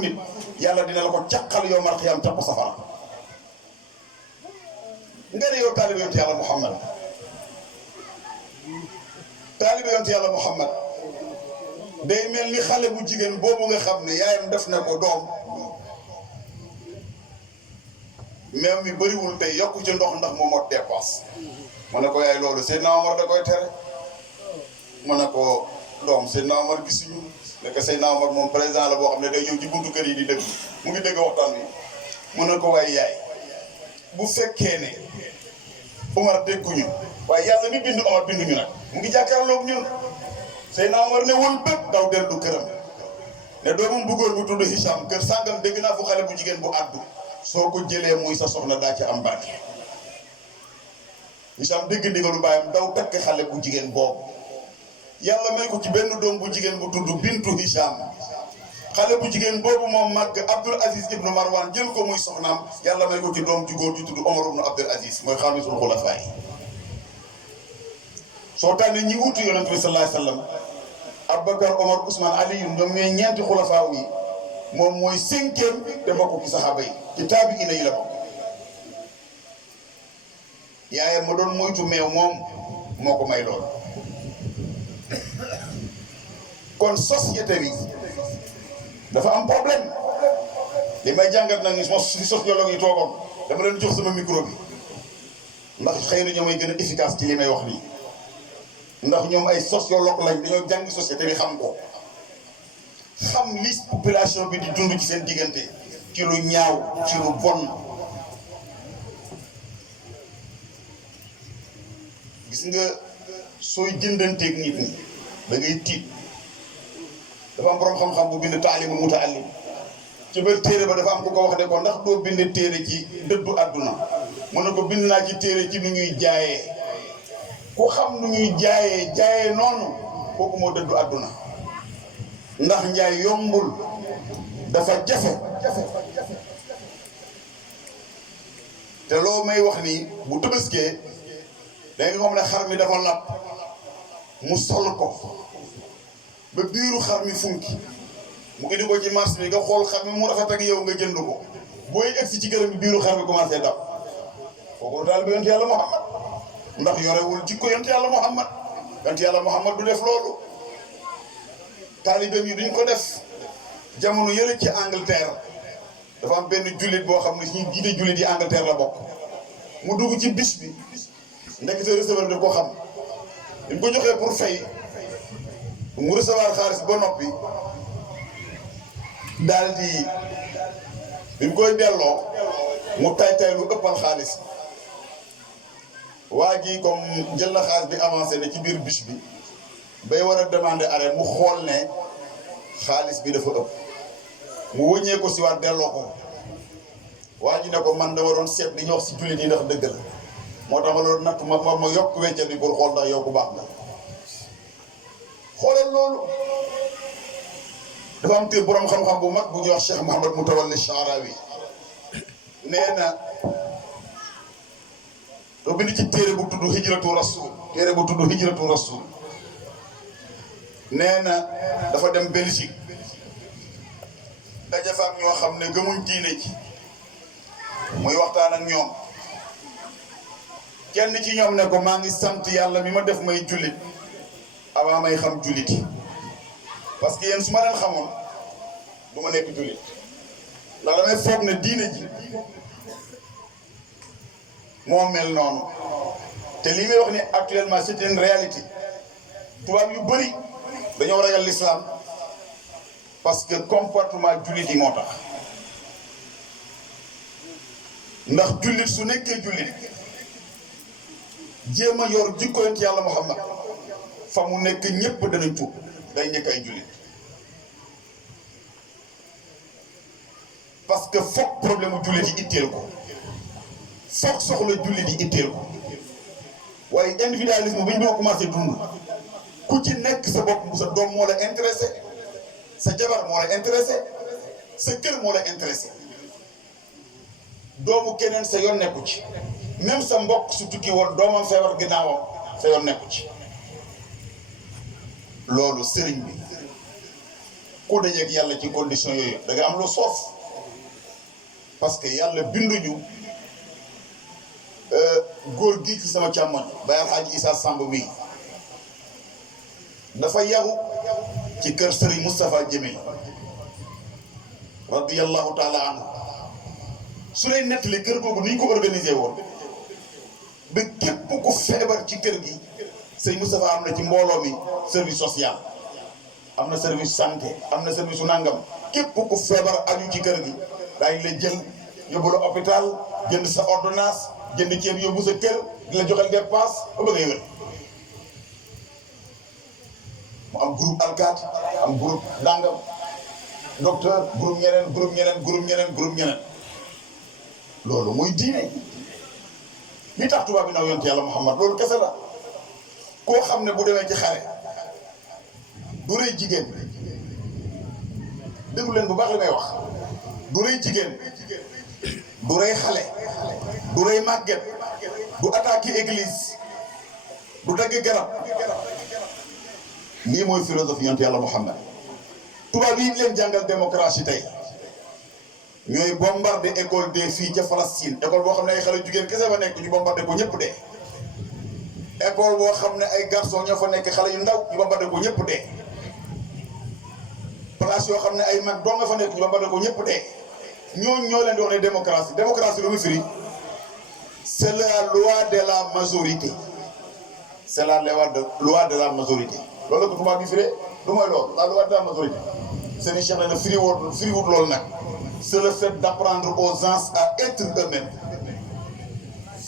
nit yàlla dina la ko càqal yow mar xiyam càq safara nga ne yow taalibe yonent yàlla Muhammad taalibe yonent yàlla Muhammad day mel ni xale bu jigéen boobu nga xam ne yaayam def na ko doom même mi bëriwul tey yokku ci ndox ndax moo mot dépasse mu ne ko yaay loolu Seydina Omar da koy tere mu ne ko doom Seydina Omar gisuñu nekk Seydina Omar moom président la boo xam ne day ñëw ci buntu kër yi di dëgg mu ngi dëgg waxtaan bi mu ne ko waaye yaay bu fekkee ne Omar dégguñu waaye yàlla mi bind Omar binduñu nag mu ngi jàkkaarloog ñun Seydina Omar ne wul bépp daw dellu këram ne doomam bu góor bu tudd Hicham kër sàngam dégg naa fu xale bu jigéen bu àddu soo ko jëlee muy sa soxna daa ci am barke Hicham dégg ndigalu baayam daw takk xale bu jigéen boobu yàlla may ko ci benn doom bu jigéen bu tudd Bintu Hicham xale bu jigéen boobu moom màgg Abdul Aziz ibnu Marwan jël ko muy soxnaam yàlla may ko ci doom ju góor ju tudd Omar ibnu Abdul Aziz mooy xaamisul xulafaa yi soo tànnee ñi wutu yonent bi sallallahu alayhi wa sallam Abubakar Omar Ousmane Aliyu ñoom ñooy ñeenti xulafaa yi moom mooy 5e te bokk ci saxaaba yi ci taabi'iina yi la bokk yaayam ma doon moytu meew moom moo ko may lool kon société bi dafa am problème li may jàngat nag ni si sociologue yi toogoon dama leen jox sama micro bi ndax xëy na ñoo may gën a efficace ci li may wax nii ndax ñoom ay sociologue lañ dañoo jàng société bi xam ko xam li population bi di dund ci seen diggante ci lu ñaaw ci lu bon gis nga sooy jëndanteeg nit ñi da ngay tiit dafa am borom xam-xam bu bind taalimul mutaallim ci biir téere ba dafa am ku ko wax ne ko ndax doo bind téere ci dëddu àdduna mu ne ko bind naa ci téere ci nu ñuy jaayee ku xam nu ñuy jaayee noonu kooku moo dëddu àdduna ndax njaay yombul dafa jafe te loo may wax nii bu tëbëskee danga xam ne xar mi dafa làpp mu sol ko ba biiru xar mi funki mu indi ko ci marché bi nga xool xar mi mu rafet ak yow nga jënd ko booy egsi ci këram bi biiru xar mi commencé daw kooku taalibe yonent yàlla Muhammad ndax yorewul jikko yonent yàlla Muhammad yonent yàlla Muhammad du def loolu taalibeem yi duñ ko def jamono yële ci Angleterre dafa am benn jullit boo xam ne suñu jiite jullit yi Angleterre la bokk mu dugg ci bis bi ndekete receveur daf ko xam li mu ko joxee pour fay mu recevoir xaalis ba noppi daal di bi mu koy delloo mu tay lu ëppal xaalis waa ji comme jël na xaalis bi avancé ne ci biir bis bi bay war a demander arrêt mu xool ne xaalis bi dafa ëpp mu wëññee ko si waat delloo ko waa ji ne ko man da waroon seet li ñu wax si jullit yi ndax dëgg la moo tax ma loolu natt ma yokk weccet bi pour xool ndax yow ku baax la xoolal loolu dafa am te borom xam-xam bu mag bu ñuy wax Cheikh Mouhamed Moutawalli Sha'rawi nee na doo bind ci téere bu tudd Hijratu Rasul nee na dafa dem Belgique daje fa ak ñoo xam ne gëmuñ diine ji muy waxtaan ak ñoom kenn ci ñoom ne ko maa ngi sant yàlla mi ma def may jullit avant may xam julliti parce que yéen su ma leen xamoon du ma nekk jullit ndax damay foog ne diine ji moo mel noonu te li may wax ni actuellement c'est une réalité tubaab yu bëri dañoo ragal l'islam parce que comportement jullit yi moo tax ndax jullit su nekkee jullit jéem a yor jikko yonent yàlla Muhammad fa mu nekk ñépp danañ tuub day nekk ay jullit parce que foog problème mu jullit yi itteel ko foog soxla jullit yi itteel ko waaye individualisme bu ñu doon commencé dund ku ci nekk sa bopp sa doom moo la intéressé sa jabar moo la intéressé sa kër moo la intéressé doomu keneen sa yoon nekku ci même sa mbokk su tukki woon doomam feebar ginnaawam sa yoon nekku ci loolu sëriñ bi ku dajeeg yàlla ci condition yooyu da nga am lu soof parce que yàlla binduñu góor gi ci sama càmmoñ Baye Alhaji Issa Samb bii dafa yaru ci kër Serigne Moustapha Djémé radiyallahu taala anhu su lay nettali kër googu ni ñu ko organisé woon ba képp ku feebar ci kër gi Serigne Moustapha am na ci mbooloo mi service social am na service santé am na service su nangam képp ku feebar aju ci kër gi daañu la jël yóbbu la hôpital jënd sa ordonnance jënd ceeb yóbbu sa kër di la joxel dépense ba bëgg a wér mu am groupe alkaati am groupe nangam docteur groupe ñeneen loolu muy diine li tax tubaab bi naw yonent yàlla Muhammad loolu kese la koo xam ne bu demee ci xare du rëy jigéen déglu leen bu baax li may wax du rëy jigéen du rëy xale du rëy màgget du attaquer église du dagg garab lii mooy philosophie yonent yàlla Muhammad tubaab yi leen jàngal démocratie tey ñooy bombardé école de fii ca Palestine école boo xam ne ay xale jigéen kese fa nekk ñu bombardé ko ñëpp dee école boo xam ne ay garçon ñoo fa nekk xale yu ndaw ñu bombardé ko ñëpp dee place yoo xam ne ay mag doo nga fa nekk ñu bombardé ko ñëpp dee ñoo leen di wax ne démocratie lu mu firi c'est la loi de la majorité c'est la loi de la majorité loolu la ko tubaab bi firee lu mooy loolu la loi de la majorité seen i cheikh ne na firiwut loolu nag c'est le fait d'apprendre aux gens à être eux-mêmes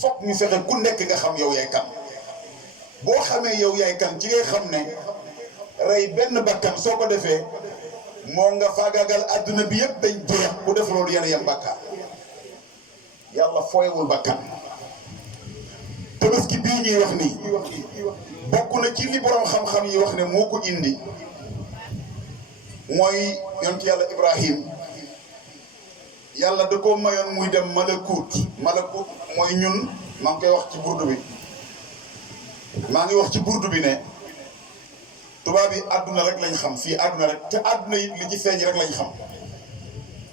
fokk ñu fexe ku nekk nga xam yow yaay kan boo xamee yow yaay kan ci ngay xam ne rey benn bakkan soo ko defee moo nga faagaagal adduna bi yëpp dañ jeex ku def loolu yéen a yem bàkkaar yàlla fooyewul bakkan tabaski bii ñuy wax nii bokk na ci li borom xam-xam yi wax ne moo ko indi mooy yonent yàlla Ibrahim yàlla da ko mayoon muy dem malakut mooy ñun maa ngi koy wax ci burdu bi ne tubaab yi àdduna rek lañ xam fii àdduna rek te àdduna yi li ci feeñ rek lañ xam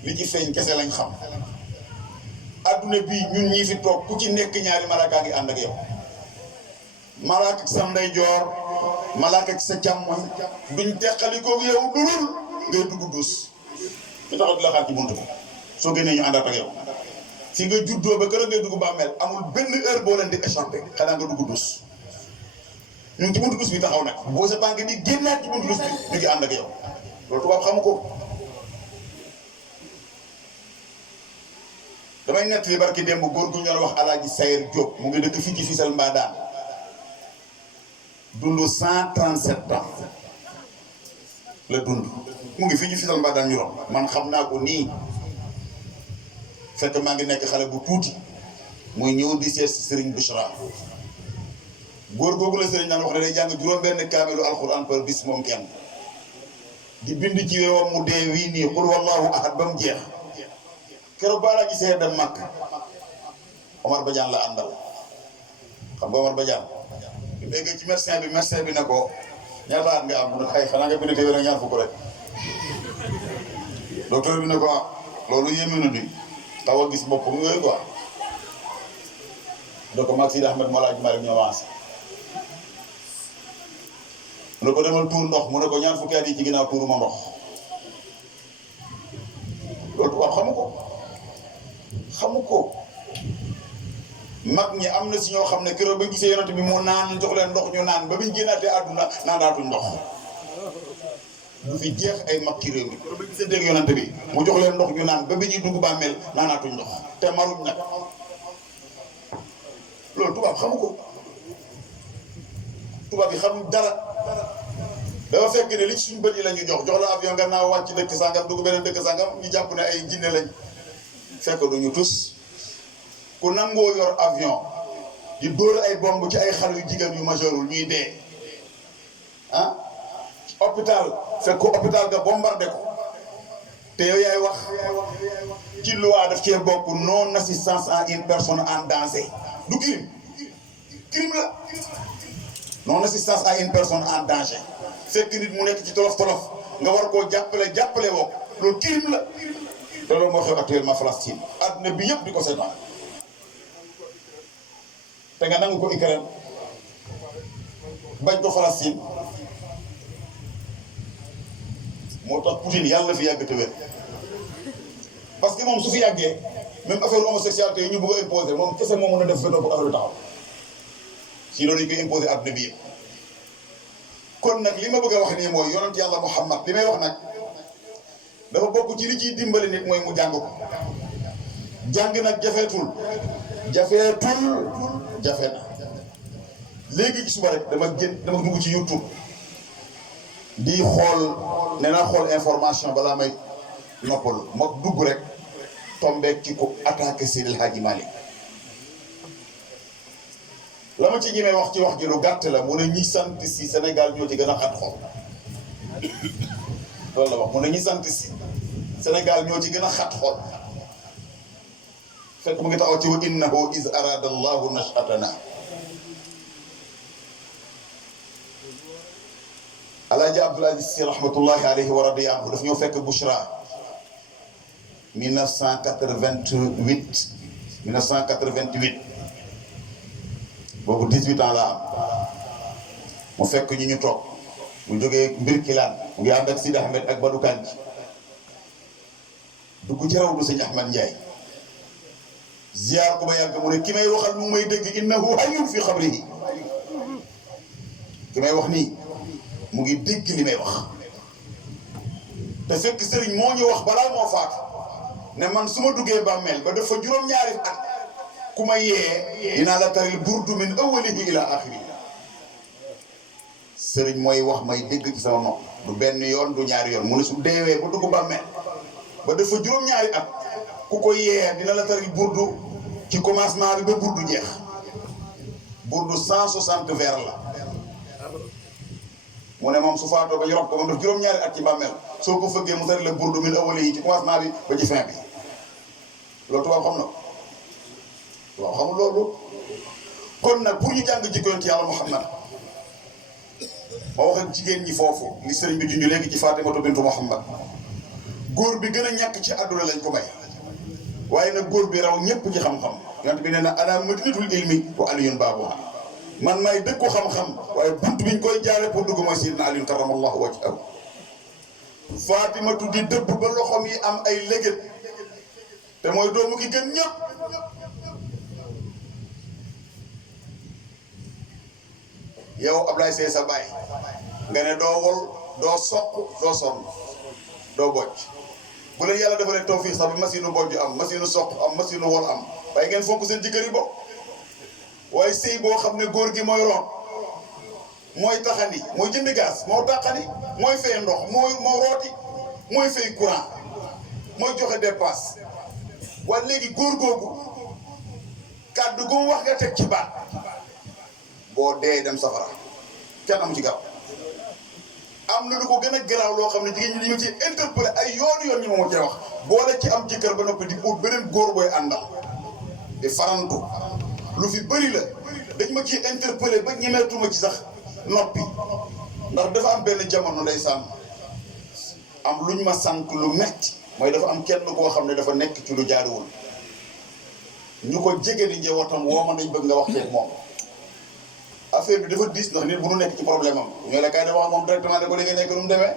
li ci feeñ kese lañ xam àdduna bii ñun ñii fi toog ku ci nekk ñaari malaaka ngi ànd ak yow malaaka ci sa ndeyjoor malaaka ci sa càmmoñ duñ teqalikoo yow dulul ngay dugg dus ñu taxaw di la xaar ci buntu bi soo génnee ñu àndaat ak yow fi nga juddoo ba kër ngay dugg bàmmeel amul benn heure boo leen di échappé xanaa nga dugg dus ñun ci buntu dus bi taxaw nag boo sa tànk di génnaat ci buntu dus bi ñu ngi ànd ak yow loolu tubaab xamu ko. damay nett li barki démb góor gu ñu doon wax Alaaji Sayer Diop mu ngi dëkk fii ci Fissel Mbadaan dund 137 ans la dund mu ngi fii ci Fissel Mbadaan ñu rom man xam naa ko nii fekk maa ngi nekk xale bu tuuti muy ñëw di seet si Serigne Bouchra góor googu la Serigne naan wax ne day jàng juróom-benn kaamilu alxuraan par bis moom kenn di bind ci wewam mu dee wii nii qul wallahu ahad ba mu jeex. keroog ba laa gisee dem Makka Omar Badiane la àndal xam nga Omar Badiane bi léegi ci médecin bi ne ko ñaata at nga am mu ne xëy xanaa nga bind téeméer ak ñaar fukk rek docteur bi ne ko loolu yéeme na ni xaw a gis boppam yooyu quoi donc maag Sidi Ahmed moo laaj Malick ñu avancé mu ne ko demal tuur ndox mu ne ko ñaar fukki at yi ci ginnaaw tuuruma ndox loolu tubaab xamu ko mag ñi am na si ñoo xam ne keroog ba gisee yonent bi mu naan jox leen ndox ñu naan ba biñ génnaatee àdduna naanaatuñ ndox du fi jeex ay mag ci réew mi keroog ba gisee dégg yonent bi mu jox leen ndox ñu naan ba bi ñuy dugg bàmmeel naanaatuñ ndox te maruñ nag loolu tubaab xamu ko tubaab yi xamuñ dara dafa fekk ne li ci suñu bët yi la ñu jox la avion nga naaw wàcc dëkk sangam dugg beneen dëkk sangam ñu jàpp ne ay jinne lañ fekk duñu tus ku nangoo yor avion di dóor ay bomb ci ay xale yu jigéen yu majeurul ñuy dee ah hôpital fekk ko hôpital nga bombardé ko te yow yaay wax ci loi daf cee bokk non assistance à une personne en danger du crime la non assistance à une personne en danger fekk nit mu nekk ci tolof nga war koo jàppale woo loolu crime la te loolu moo xew actuellement Palestine àdduna bi yëpp di ko seetaan te nga nangu ko Ukraine bañ ko Palestine moo tax Poutine yàlla na fi yàgg te wér parce que moom su fi yàggee même affaire homosexualité yi ñu bëgg a imposer moom kese moo mën a def veto bu affaire bi taxaw sinon dañu koy imposer àdduna bi yëpp kon nag li ma bëgg a wax nii mooy yonent yàlla Muhammad li may wax nag dafa bokk ci li ciy dimbali nit mooy mu jàng ko jàng nag jafeetul jafe na léegi ci suba rek dama dugg ci YouTube di xool nee naa xool information balaa may noppalu ma dugg rek tombeek ci ko attaqué Seydil Hadji Malick la ma ci ñi may wax ci wax ji lu gàtt la mu ne ñi sant si Sénégal ñoo ci gën a xat xol loolu la wax mu ne ñi sant si Sénégal ñoo ci gën a xat xol fekk mu ngi taxaw ci wa innahu iz arada allahu nashatana Alaaji Abdoul Aziz Sy rahmatullahi alayhi wa radiya anhu daf ñoo fekk Bouchra 1988 boobu 18 ans la am mu fekk ñu toog mu jógee mbir kilaan mu ngi ànd ak Sidi Ahmed ak Badou Kandji dugg ci rawdu sëñ Ahmed Ndiaye ziar ko ba yàgg mu ne ki may waxal mu may dégg innahu hayyun fi xabrihi ki may wax nii mu ngi dégg li may wax te fekk sëriñ moo ñu wax balaa moo faatu ne man su ma duggee bàmmeel ba dafa juróom-ñaari at ku ma yee dinaa la taril burdu min awwalihi ila axiri sëriñ mooy wax may dégg ci sama nopp du benn yoon du ñaari yoon mu ne su deewee ba dugg bàmmeel ba dafa juróom-ñaari at ku ko yee dina la taril burdu ci commencement bi ba burdu jeex burdu 160 vers la mu ne moom su faatoo ba ñu rob ko moom daf juróom-ñaari at ci bàmmeel soo ko fëggee mu taril la burdu min awwalihi ci commencement bi ba ci fin bi loolu tubaab xam na ko waaw xamul loolu kon nag pour ñu jàng jikko yonent yàlla Muhammad ma wax ak jigéen ñi foofu li sëriñ bi junj léegi ci Fatimatu bintu Muhammad góor bi gën a ñàkk ci àdduna lañ ko may waaye nag góor bi raw ñëpp ci xam-xam yonent bi nee na ana madinatul ilmi wa aliyun baabuha man may dëkku xam-xam waaye bunt biñ koy jaare pour dugg mooy Sayyidina Aliyun karamallahu wajhahu Fatimatu di dëbb ba loxom yi am ay léget te mooy doomu ki gën ñëpp yow Ablaye Seye sa baay nga ne doo wol doo soq doo sonn doo bojj bu leen yàlla defalee tawfiq sax bi machine bojj am machine soq am machine wol am waaye ngeen fonk seen jëkkër yi bopp waaye sëy boo xam ne góor gi mooy root mooy taxani mooy jënd gaz moo taxani mooy fay ndox moo rooti mooy fay courant mooy joxe dépasse waaye léegi góor googu kàddu gu mu wax nga teg ci baat boo dee dem safara kenn amu ci gaaw am na lu ko gën a garaaw loo xam ne jigéen ñi dañu ci interpellé ay yoon ñi moom cee wax boole ci am jëkkër ba noppi di ut beneen góor booy àndal di farantu lu fi bëri la dañ ma ciy interpellé ba ñemeetuma ci sax noppi ndax dafa am benn jamono ndeysaan am luñ ma sant lu metti mooy dafa am kenn koo xam ne dafa nekk ci lu jaaruwul ñu ko jege di njabootam woo ma nañ bëgg nga waxtee moom affaire bi dafa diis ndax nit bu nu nekk ci problème am ñoo la kay da wax moom directement ne ko li nga nekk nu mu demee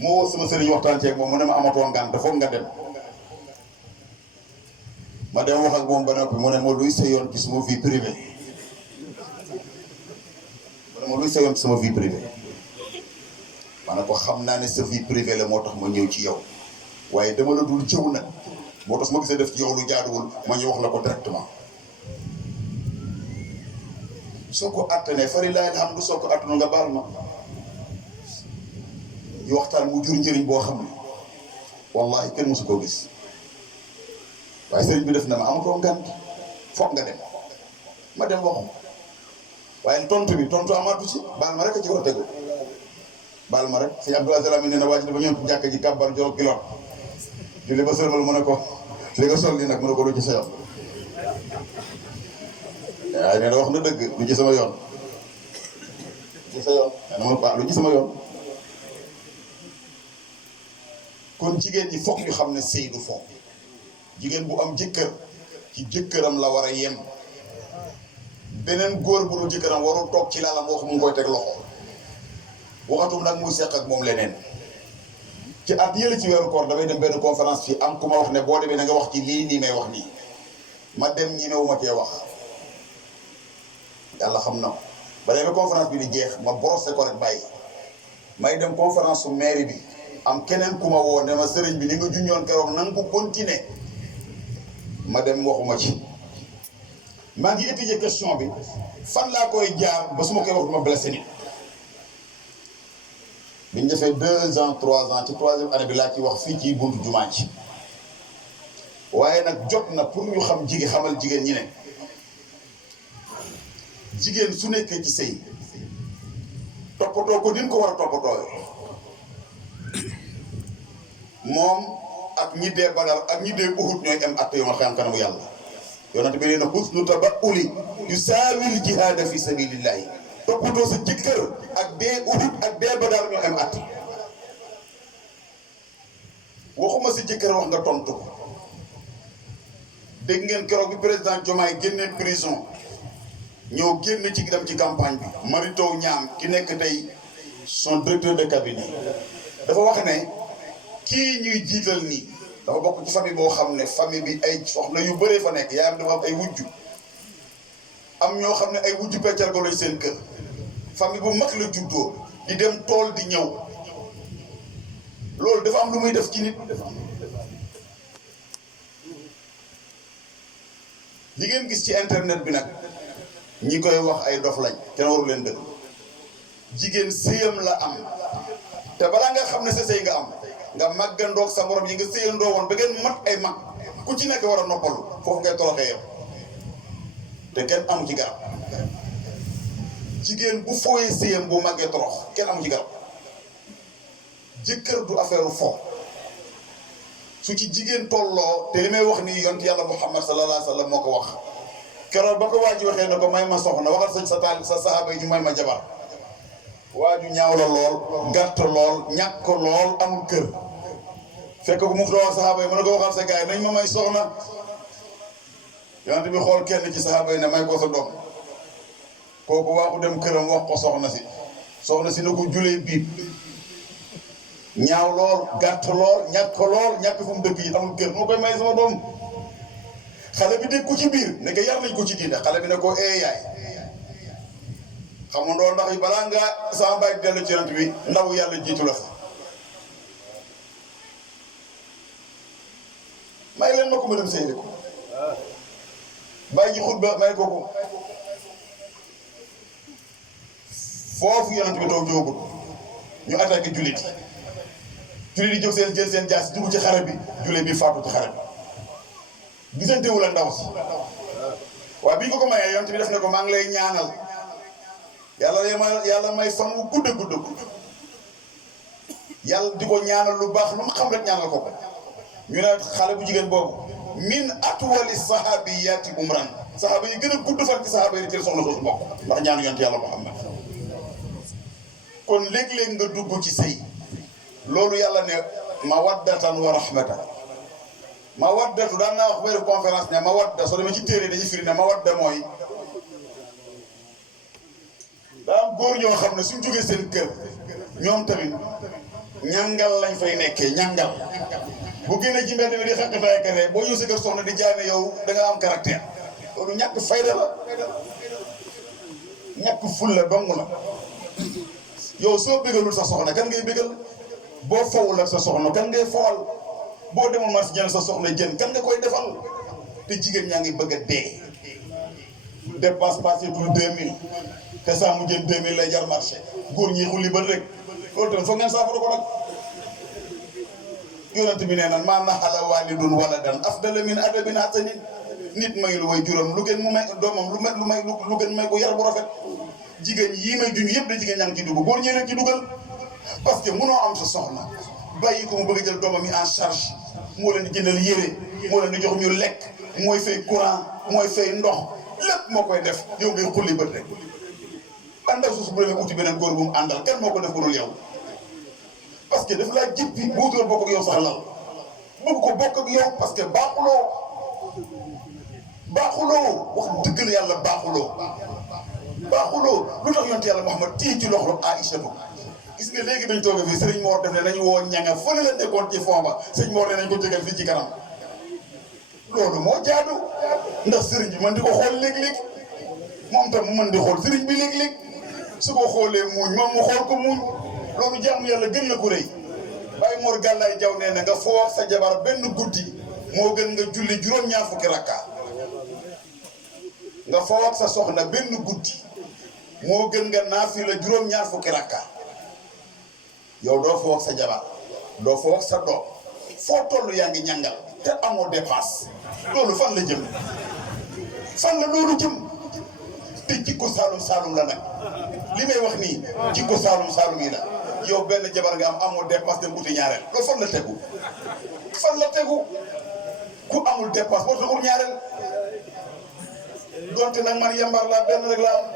mu woo sama sëriñ waxtaan ceeg moom mu ne ma amatoo ngànt foog nga dem ma dem wax ak moom ba noppi mu ne ma luy sa yoon ci sama vie privée mu ne ma luy sa yoon ci sama vie privée ma ne ko xam naa ne sa vie privée la moo tax ma ñëw ci yow waaye dama la dul jëw nag moo tax ma gisee def ci yow lu jaaduwul ma ñu wax la ko directement soo ko attanee fa lillaahi alhamdu soo ko attanu nga baal ma yu waxtaan mu jur njëriñ boo xam ne wallahi kenn mosu koo gis waaye sëriñ bi def na ma amatoo ngant foog nga dem ma dem waxu waaye tontu amaatu ci baal ma rek a ci war a tegu baal ma rek sëñ Abdou Aziz Lamine nee na waa ji dafa ñëw jàkka ji kàbbar joro kiloot julli ba sërmal mu ne ko li nga sol li nag mu ne ko lu ci sa yoon waaye nee na wax na dëgg lu ci sama yoon lu ci sa yoon nee na ma lu ci sama yoon kon jigéen ñi foog ñu xam ne sëy du fo jigéen bu am jëkkër ci jëkkëram la war a yem beneen góor bu dul jëkkëram warul toog ci lalam wax mu ngi koy teg loxo waxatum nag muy seq ak moom leneen ci at yële ci weeru koor damay dem benn conférence fii am ku ma wax ne boo demee na nga wax ci lii nii may wax nii ma dem ñemewuma cee wax yàlla xam na ba demee conférence bi di jeex ma brossé ko rek bàyyi may dem conférence su mairie bi am keneen ku ma woo ne ma sëriñ bi li nga junjoon keroog na nga ko continuer ma dem waxuma ci maa ngi étudier question bi fan laa koy jaar ba su ma koy wax duma blessé nit bi ñu defee 2 ans 3 ans ci 3e année bi laa ci wax fii ci buntu jumaa ji waaye nag jot na pour ñu xam xamal jigéen ñi ne jigéen su nekkee ci sëy toppatoo ko ni ko war a toppatoo moom ak ñi dee Badar ak ñi dee Uhud ñooy am atte yomal xam kanamu yàlla yonent bi nee na husnu tabauli yusaawil jihaada fi sabilillahi toppatoo sa jëkkër ak dee Uhud ak dee Badar ñoo am atte waxuma sa jëkkër wax nga tontu ko dégg ngeen keroog bi président Diomaye génnee prison ñëw génn ci dem ci campagne bi Mary Teuw Niane ki nekk tey son directeur de cabinet dafa wax ne kii ñuy jiital nii dafa bokk ci famille boo xam ne famille bi ay soxna yu bëree fa nekk yaayam dafa am ay wujju am ñoo xam ne ay wujju peccal ko lañ seen kër famille bu mag la juddoo di dem tool di ñëw loolu dafa am lu muy def ci nit li ngeen gis ci internet bi nag ñi koy wax ay dof lañ kenn waru leen dëgg jigéen sëyam la am te balaa nga xam ne sa sëy nga am nga màggandoog sa morom yi nga sëyandoo woon ba ngeen mat ay mag ku ci nekk war a noppalu foofu ngay toroxee yow te kenn amu ci garab jigéen bu fooyee sëyam bu màggee torox kenn amu ci garab jëkkër du affaire fo su ci jigéen tolloo te li may wax nii yonent yàlla Muhammad sallallahu alayhi wa sallam moo ko wax keroog ba ko waa ji waxee ne ko may ma soxna waxal sa taal sa sahaaba yi ñu may ma jabar waa ju ñaaw la lool gàtt lool ñàkk lool amul kër fekk ko mu wax sahaaba yi mën na ko waxal sa gars yi nañ ma may soxna yonent bi xool kenn ci sahaaba yi ne may ko sa doom kooku waaxu dem këram wax ko soxna si na ko julee biib ñaaw lool gàtt lool ñàkk fu mu dëkk yi amul kër moo koy may sama doom xale bi dégg ko ci biir ne ko yar nañ ko ci diine xale bi ne ko yaay xam nga loolu ndax yi balaa nga sama baay dellu ci yonent bi ndaw yàlla jiitu la fa may leen ma ko ma dem sëy ko bàyyi ji xutba may ko ko foofu yonent bi toog jógul ñu attaqué jullit yi jóg seen jël seen jaas dugg ci xare bi jullit bi faatu ci xare bi gisantewul ak ndaw si waaye bi ñu ko mayee yonent bi def ne ko maa ngi lay ñaanal yàlla may fan wu gudd yàlla di ko ñaanal lu baax lu mu xam rek ñaanal ko ñu ne xale bu jigéen boobu min atwali sahabiyati umran sahaba yi gën a gudd fan ci sahaba yi ci soxna soosu bokk ndax ñaanu yonent yàlla Muhammad kon léeg-léeg nga dugg ci sëy loolu yàlla ne mawaddatan wa rahmatan mawaddatu daan naa wax weeru conférence ne mawadda soo demee ci téere dañuy firi ne mawadda mooy daa am góor ñoo xam ne suñ jógee seen kër ñoom tamit ñàngal lañ fay nekkee ñàngal bu génnee ci mbedd mi di xaqataay kere boo ñëw sa kër soxna di jaay ne yow da nga am caractère loolu ñàkk fayda la ñàkk ful la dong la yow soo bégalul sa soxna kan ngay bégal boo fawul ak sa soxna kan ngay fawal boo demoon marché jënd sa soxna jën kan nga koy defal te jigéen ñaa ngi bëgg a dee dépense passé pour 2000 te saa mu jën 2000 lay jar marché góor ñi xulli ba rek loolu tamit foog ngeen saafara ko nag yonent bi nee na maa naxala waalidun waladan afdala min adabin hasanin nit may lu way juróom lu gën mu may doomam lu gën may ko yar bu rafet jigéen yii may junj yëpp da jigéen ñaa ngi ci dugg góor ñee leen ci dugal parce que munoo am sa soxna bàyyi ko mu bëgg a jël doomam yi en charge moo leen di jëndal yére moo leen di jox ñu lekk mooy fay courant mooy fay ndox lépp moo koy def yow ngay xulli bët rek àndal suuf bu demee uti beneen góor bu mu àndal kenn moo ko def bu dul yow parce que daf laa jippi buutul bokk ak yow sax lal bëgg ko bokk ak yow parce que baaxuloo wax dëgg la yàlla baaxuloo lu tax yonte yàlla Muhammad téye ci loxo Aïchatu gis nga léegi dañ toog fii sëriñ Mor def ne nañu woo ñanga fële la nekkoon ci fond ba sëriñ Mor ne nañ ko tegal fii ci kanam loolu moo jaadu ndax sëriñ bi man di ko xool léeg-léeg moom tam mu mën di xool sëriñ bi léeg-léeg su ko xoolee muuñ moom mu xool ko muuñ loolu jaamu yàlla gën la ko rëy Baye Mor Gàllaay Jaw nee na nga foo sa jabar benn guddi moo gën nga julli juróom-ñaar fukki rakka nga foo ak sa soxna benn guddi moo gën nga naafila juróom-ñaar fukki rakka yow doo foo ak sa jabar doo foo ak sa doom foo toll yaa ngi ñàngal te amoo dépense loolu fan la jëm loolu jëm te jikko saalum la nag li may wax nii jikko saalum yi la yow benn jabar nga am amoo dépense dem uti ñaareel loolu fan la tegu ku amul dépense boo taxul ñaareel donte nag man yambar laa benn rek laa am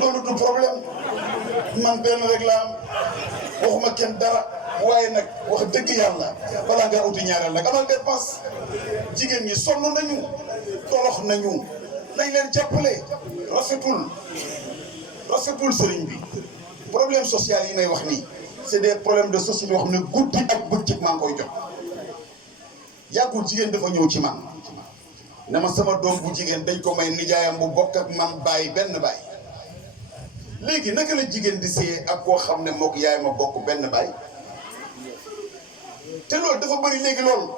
loolu du problème man benn rek laa am waxuma kenn dara waaye nag wax dëgg yàlla balaa ngaa uti ñaareel nag amal dépense jigéen ñi sonn nañu torox nañu nañ leen jàppale rafetul sëriñ bi problème social yi may wax nii c'est des problèmes de société yoo xam ne guddi ak bëccëg maa ngi koy jot yàggul jigéen dafa ñëw ci man ne ma sama doom bu jigéen dañ ko may nijaayam bu bokk ak man bàyyi benn bàyyi léegi naka la jigéen di séyee ak koo xam ne mook yaay ma bokk benn bàyyi te loolu dafa bëri léegi loolu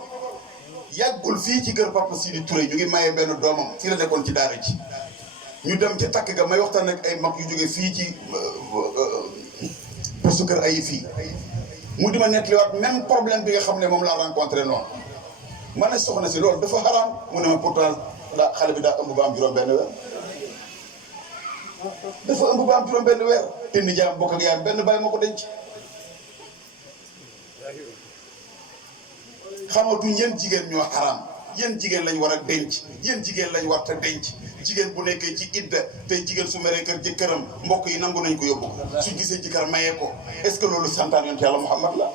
yàggul fii ci kër Papa Sidi Touré ñu ngi maye benn doomam fii la nekkoon ci daara ji ñu dem ci takk ga may waxtaan ak ay mag yu jóge fii ci postu kër ay fii mu di ma nettaliwaat même problème bi nga xam ne moom laa rencontré noonu ma ne soxna si loolu dafa xaraam mu ne ma pourtant la xale bi daa ëmb ba am juróom benn weer te nijaayam bokk ak yaayam benn bàyyi moo ko denc xamatuñ yéen jigéen ñoo xaraam yéen jigéen lañ war a denc yéen jigéen lañ war te denc jigéen bu nekkee ci idda tey jigéen su meree kër jëkkëram mbokk yi nangu nañ ko yóbbu su gisee jëkkër mayee ko est-ce que loolu santaan yonent yàlla Muhammad la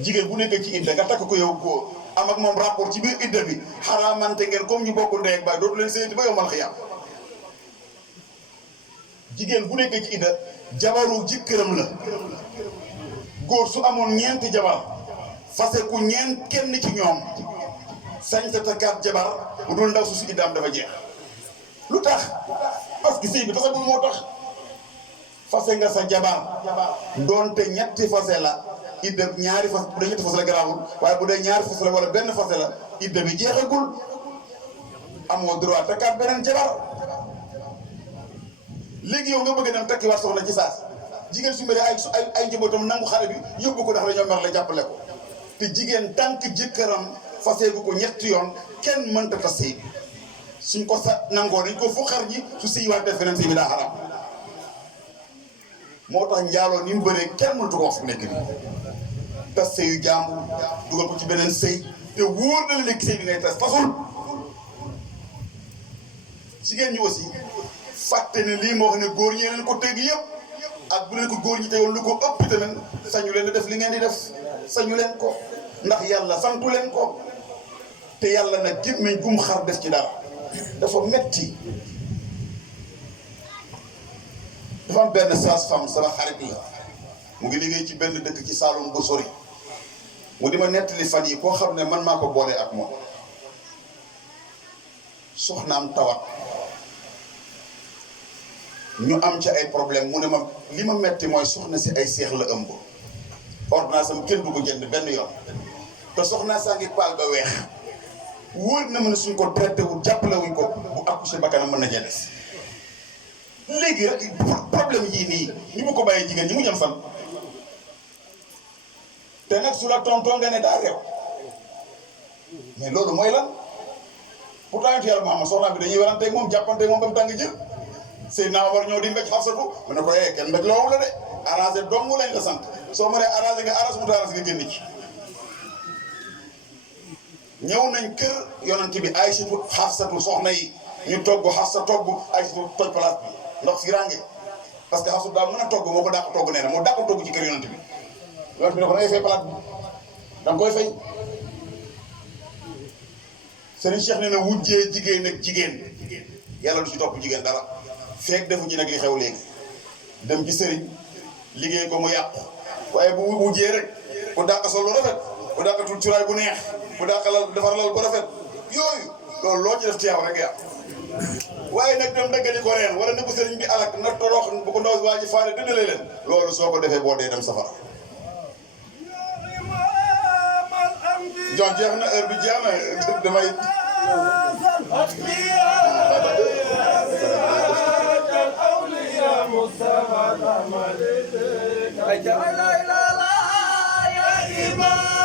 jigéen bu nekkee ci idda nga takk ko yow ko am ak moom rapport ci biir idda bi xaraamante ngeen comme ñu bokkul ndey ak baay dootu leen seeti ba yow mal xiyaam jigéen bu nekkee ci idda jabaru jëkkëram la góor su amoon ñeenti jabar fase ku ñeent kenn ci ñoom sañ ta takkaat jabar bu dul ndaw su si iddaam dafa jeex lu tax parce que sëy bi tasagul moo tax fase nga sa jabar doonte ñetti fase la idda ñaari fas bu dee ñetti fase la garaawul waaye bu dee ñaari fase la wala benn fase la idda bi jeexagul amoo droit takkaat beneen jabar léegi yow nga bëgg dem takkiwaat soxna ci saas jigéen su meree ay njabootam nangu xale bi yóbbu ko ndax dañoo mer la jàppale ko te jigéen tànk jëkkëram faseegu ko ñetti yoon kenn mënta tas sëy bi suñ ko sa nangoo dañ ko fu xar ji su sëywaat def feneen sëy bi daa xaram moo tax njaaloo ni mu bëree kenn mëntu ko wax fu nekk nii tas sëyu jàmbur dugal ko ci beneen sëy te wóor na la léegi sëy bi ngay tas tasul jigéen ñi aussi fàtte ne lii moo xam ne góor ñi leen ko teg yëpp ak bu leen ko góor ñi tegoon lu ko ëpp tamit sañu leen di def li ngeen di def sañu leen ko ndax yàlla santu leen ko te yàlla nag gémmiñ gum xar def ci dara dafa metti dafa am benn sage-femme sama xarit la mu ngi liggéey ci benn dëkk ci Saloum bu sori mu di ma nettali fan yi koo xam ne man maa ko boole ak moom soxnaam tawat ñu am ci ay problème mu ne ma li ma metti mooy soxna si ay seex la ëmb ordonnance am kenn du ko jënd benn yoon te soxna saa ngi paal ba weex wóor na ma ne suñ ko traité wu jàppale wuñ ko bu accouché ba kanam mën na jedes léegi rek problème yii nii ni mu ko bàyyee jigéen ñi mu jëm fan te nag su la tonton nga ne daa réew mais loolu mooy lan pourtant yonent yàlla Muhammad soxna bi dañuy waranteeg moom jàppanteeg moom ba mu tàng jël Seydina Omar ñëw di mbéj Xafsatu mu ne ko kenn mbéj loowu la de arrangé dong lañ la sant soo mënee arrangé nga arrangé mu arrangé nga génn ci ñëw nañ kër yonent bi Aysatu Xafsatu soxna yi ñu togg Xafsa togg Aysatu toj place bi ndox si rànge parce que Xafsatu daa mën a togg moo ko dàq togg nee na moo dàq togg ci kër yonent bi loolu bi ne ko da ngay fay palaat bi da nga koy fay Serigne Cheikh nee na wujjee jigéen ak jigéen yàlla du ci topp jigéen dara feek defu ci nag li xew léegi dem ci sëriñ liggéey ko mu yàqu waaye bu wujjee rek ku dàq sol lu rafet ku dàq tul cuuraay bu neex ku dàq lal defar lal bu rafet yooyu loolu loo ci def teew rek yàqu waaye nag dem dëggali ko reen wala ne ko sëriñ bi alak na torox bu ko ndaw waa ji faane dëddale leen loolu soo ko defee boo dee dem safara jon jeex na heure bi jeex na damay la